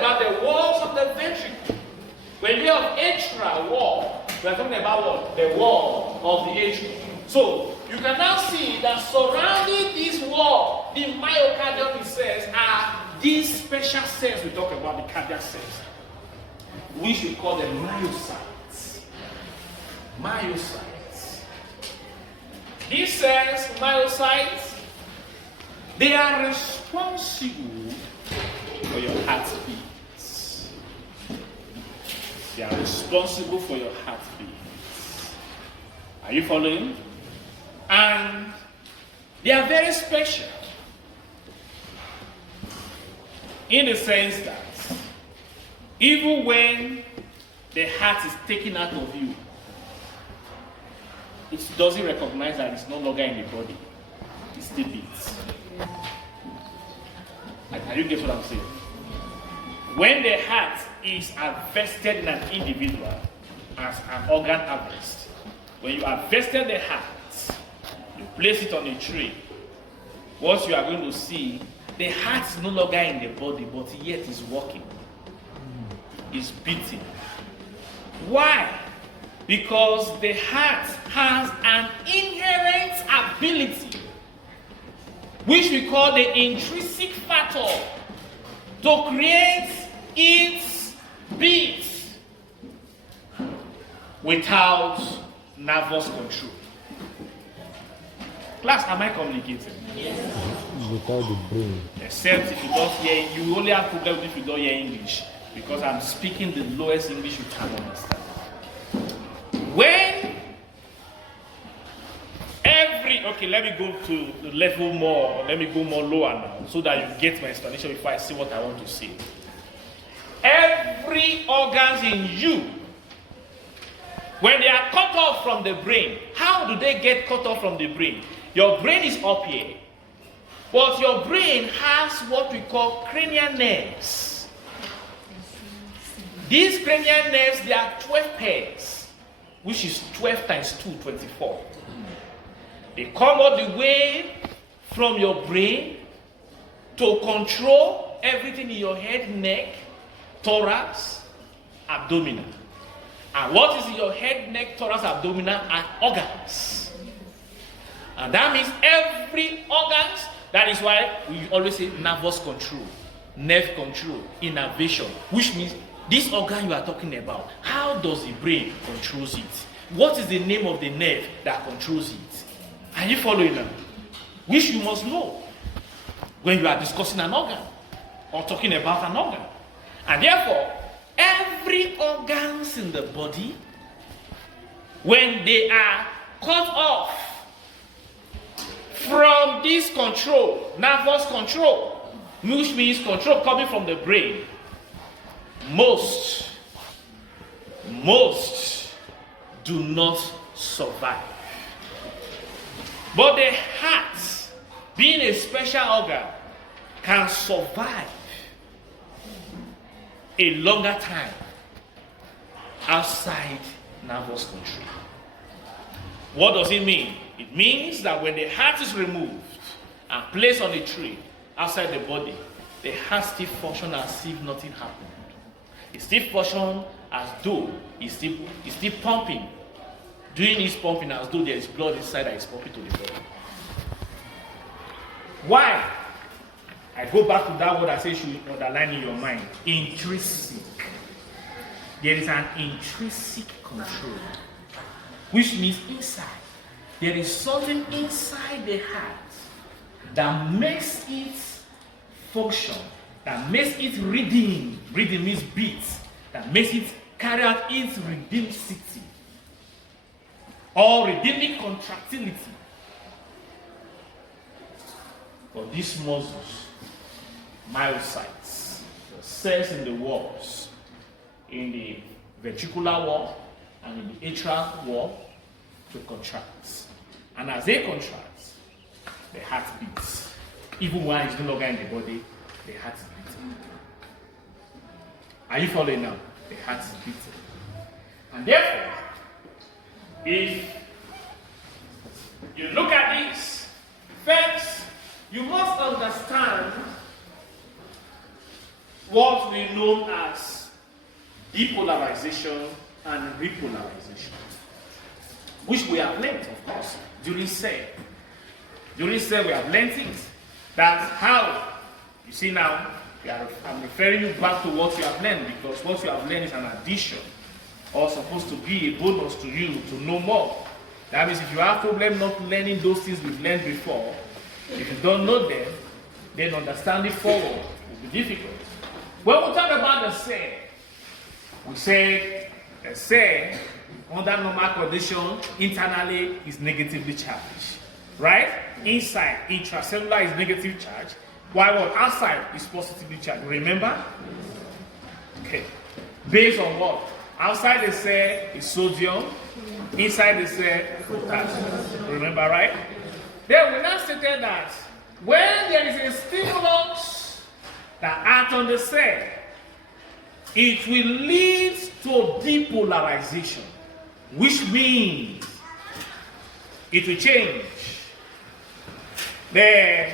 about the walls of the ventricle. When we have atrial wall, we are talking about what? The wall of the atrium. So you can now see that surrounding this wall, the myocardial cells are these special cells we talk about, the cardiac cells, which we call the myocytes. Myocytes. These cells, myocytes, they are responsible for your heartbeat. They are responsible for your heartbeat. Are you following? And they are very special in the sense that even when the heart is taken out of you, it doesn't recognize that it's no longer in the body. It still beats. Can you get what I'm saying? When the heart is harvested in an individual as an organ harvest, when you harvested the heart, you place it on a tray, what you are going to see, the heart is no longer in the body, but yet is working. It's beating. Why? Because the heart has an inherent ability, which we call the intrinsic factor, to create its beat without nervous control. Class, am I communicating? Yes. Without the brain. Except if you don't hear, you only have problem if you don't hear English, because I'm speaking the lowest English you can understand. When let me go to the level more, let me go more lower now, so that you get my explanation before I see what I want to say. Every organ in you, when they are cut off from the brain, how do they get cut off from the brain? Your brain is up here, but your brain has what we call cranial nerves. These cranial nerves, they are 12 pairs, which is 12 times 2, 24. They come all the way from your brain to control everything in your head, neck, thorax, abdominal. And what is in your head, neck, thorax, abdominal are organs. And that means every organs, that is why we always say nervous control, nerve control, innervation, which means this organ you are talking about, how does the brain controls it? What is the name of the nerve that controls it? Are you following now? Which you must know when you are discussing an organ or talking about an organ. And therefore, every organs in the body, when they are cut off from this control, nervous control, which means control coming from the brain, most do not survive. But the heart, being a special organ, can survive a longer time outside nervous control. What does it mean? It means that when the heart is removed and placed on a tray outside the body, the heart still functions as if nothing happened. It still functions as though it's still pumping, doing its pumping as though there is blood inside that is pumping to the body. Why? I go back to that word I say you should underline in your mind. Intrinsic. There is an intrinsic control, which means inside. There is something inside the heart that makes it function, that makes it rhythm. Rhythm means beats. That makes it carry out its rhythmicity or rhythmic contractility. But these muscles, myocytes, the cells in the walls, in the ventricular wall and in the atrial wall, to contract. And as they contract, the heart beats. Even when it's no longer in the body, the heart is beating. Are you following now? The heart is beating. And therefore, if you look at this, first, you must understand what we know as depolarization and repolarization, which we have learned, of course, during SER. During SER, we have learned it. That's how, you see now, I'm referring you back to what you have learned, because what you have learned is an addition, or supposed to be a bonus to you to know more. That means if you have problem not learning those things we've learned before, if you don't know them, then understanding forward will be difficult. When we talk about the SER, we say the SER, under normal condition, internally is negatively charged. Right? Inside, intracellular is negative charge, while what outside is positively charged. Remember? Okay. Based on what? Outside the cell is sodium, inside the cell potassium. Remember, right? Then we now stated that when there is a stimulus that acts on the cell, it will lead to depolarization, which means it will change. The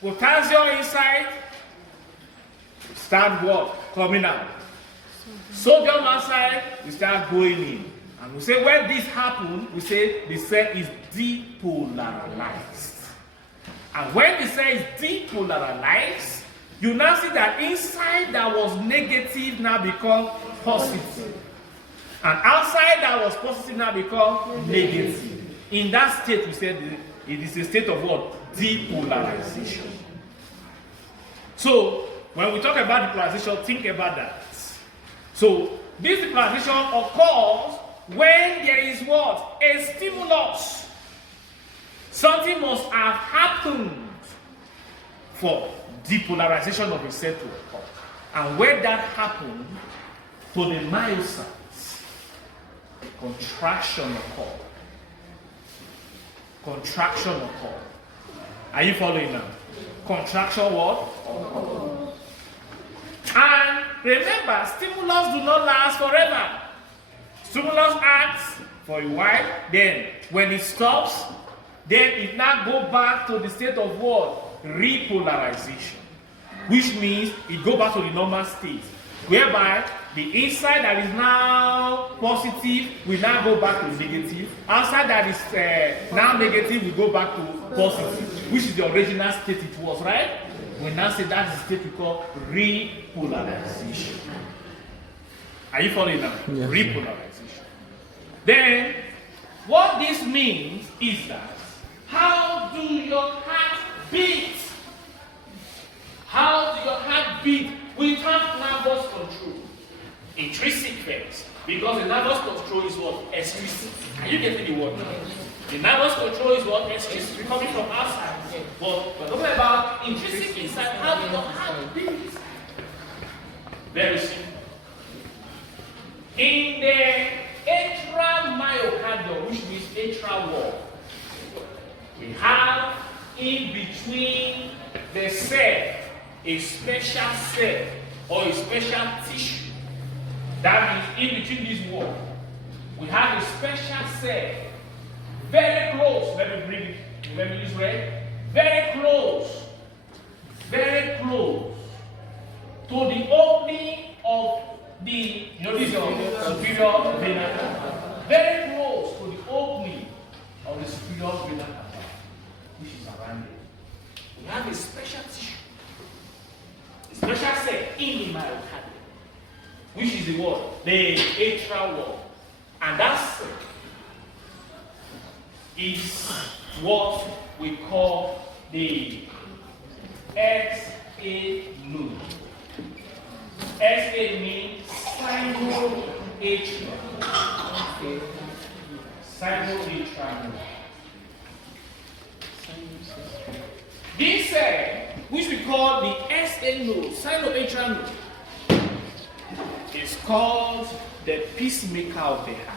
potassium inside start what? Coming out. Sodium outside will start going in. And we say when this happens, we say the cell is depolarized. And when the cell is depolarized, you now see that inside that was negative now become positive. And outside that was positive now become negative. In that state, we said it is a state of what? Depolarization. So, when we talk about depolarization, think about that. So, this depolarization occurs when there is what? A stimulus. Something must have happened for depolarization of a cell to occur. And when that happened, to the myocytes, contraction occurs. Contraction occurs. Are you following now? Contraction what? And remember, stimulus do not last forever. Stimulus acts for a while, then when it stops, then it now goes back to the state of what? Repolarization. Which means it goes back to the normal state, whereby the inside that is now positive will now go back to negative. Outside that is now negative will go back to positive, which is the original state it was, right? We now say that is the state we call repolarization. Are you following now? Yes. Repolarization. Then, what this means is that how do your heart beat? How do your heart beat without nervous control? Intrinsic first, because the nervous control is what? Extrinsic. Are you getting the word now? The nervous control is what? Extrinsic, coming from outside. But we're talking about intrinsic inside. How do your heart beat? Very simple. In the atrial myocardium, which means atrial wall, we have in between the cell a special cell or a special tissue. That means in between this wall, we have a special cell, very close. Let me bring it. Let me use red. Very close to the opening of the superior vena cava. Very close to the opening of the superior vena cava, which is around it. We have a special tissue, a special cell in the myocardium, which is the wall, the atrial wall. And that is what we call the SA node. SA means sino-atrial. Okay. Sino-atrial node. This cell, which we call the SA node, sino-atrial node, is called the peacemaker of the heart.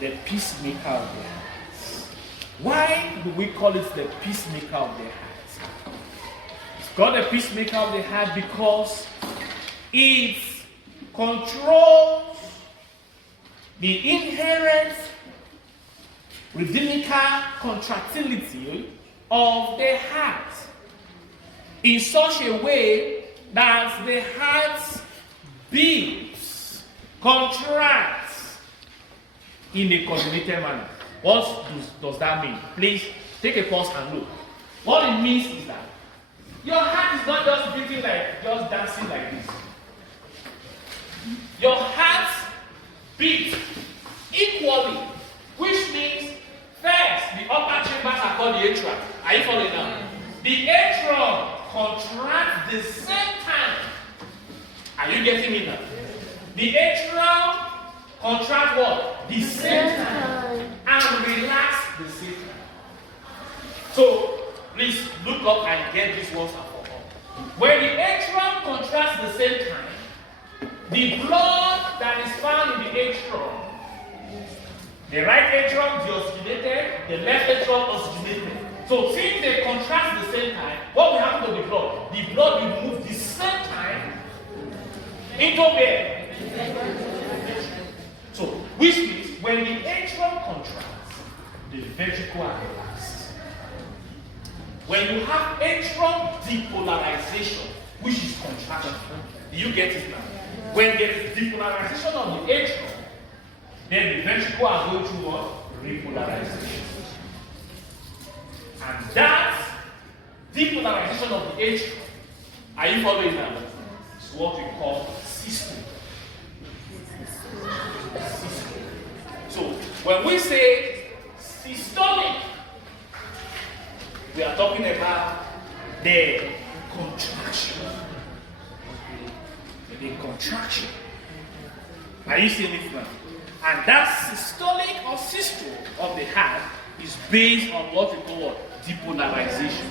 The peacemaker of the heart. Why do we call it the peacemaker of the heart? It's called the peacemaker of the heart because it controls the inherent rhythmical contractility of the heart. in such a way that the heart beats, contracts in a coordinated manner. What does that mean? Please take a pause and look. What it means is that your heart is not just beating like, just dancing like this. Your heart beats equally, which means first, the upper chambers are called the atrium. Are you following now? The atrium contracts the same time. Are you getting me now? The atrium contracts what? The same time. And relax the same time. So, please look up and get this once and for all. When the atrium contracts the same time, the blood that is found in the atrium, the right atrium deoxygenated, the left atrium oxygenated. So since they contrast the same time, what will happen to the blood? The blood will move the same time into where? So, which means when the atrium contracts, the ventricle are relaxed. When you have atrium depolarization, which is contraction, you get it now. When there is depolarization of the atrium, then the ventricle are going through what? Repolarization. And that depolarization of the atrium, are you following now? Is what we call systole. So when we say systolic, we are talking about the contraction. The contraction. Are you seeing it now? And that systolic or systole of the heart is based on what we call what? Depolarization.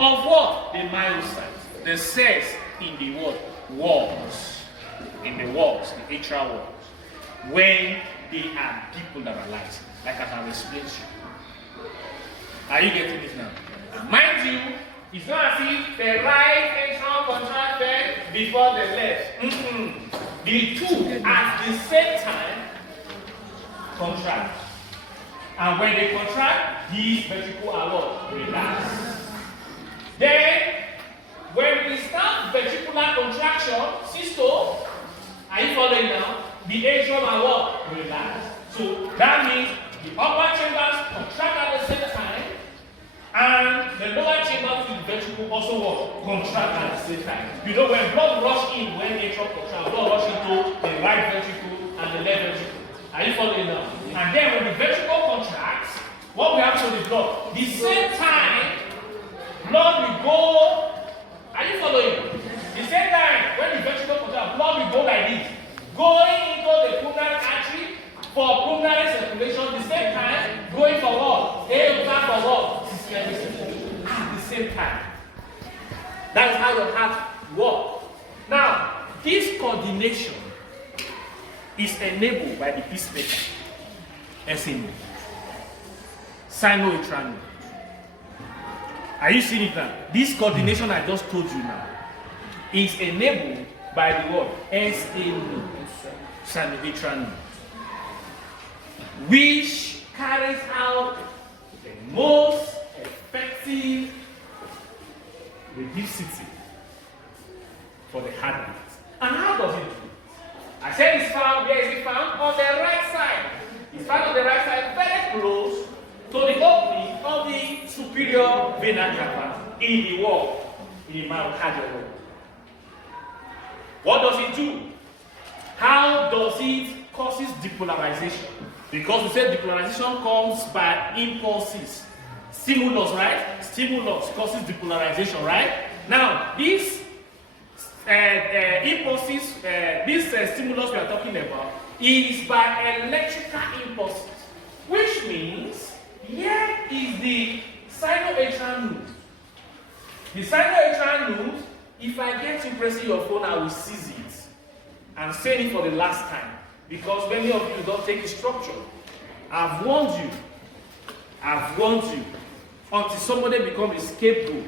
Of what? The myocytes. The cells in the what? Walls. In the walls, the atrial walls. When they are depolarized. Like as I explained to you. Are you getting it now? And mind you, it's not as if the right atrial contracted before the left. The two at the same time contract. And when they contract, these ventricles are what? Relaxed. Then, when we start ventricular contraction, systole, are you following now? The atrium are what? Relaxed. So that means the upper chambers contract at the same time, and the lower chambers with the ventricle also what? Contract at the same time. You know, when blood rush in, when atrium contract, blood rush into the right ventricle and the left ventricle. Are you following now? And then when the ventricle contracts, what will happen to the blood? The same time, blood will go. Are you following? The same time, when the ventricle contracts, blood will go like this, going into the pulmonary artery for pulmonary circulation. The same time, going for what? Aorta for what? Systemic circulation. At the same time. That is how your heart works. Now, this coordination is enabled by the pacemaker, SMA, sino-atrial node. Are you seeing it now? This coordination I just told you now is enabled by the word SA node, sino-atrial node, which carries out the most effective releasity for the heartbeat. And how does it do? I said it's found, where is it found? On the right side. It's found on the right side, very close to the opening of the superior vena cava in the wall, in the myocardial wall. What does it do? How does it causes depolarization? Because we said depolarization comes by impulses. Stimulus, right? Stimulus causes depolarization, right? Now, these impulses, this stimulus we are talking about, is by electrical impulses, which means here is the sino-atrial node. The sino-atrial node, if I get you pressing your phone, I will seize it. I'm saying it for the last time because many of you don't take the structure. I've warned you until somebody becomes a scapegoat.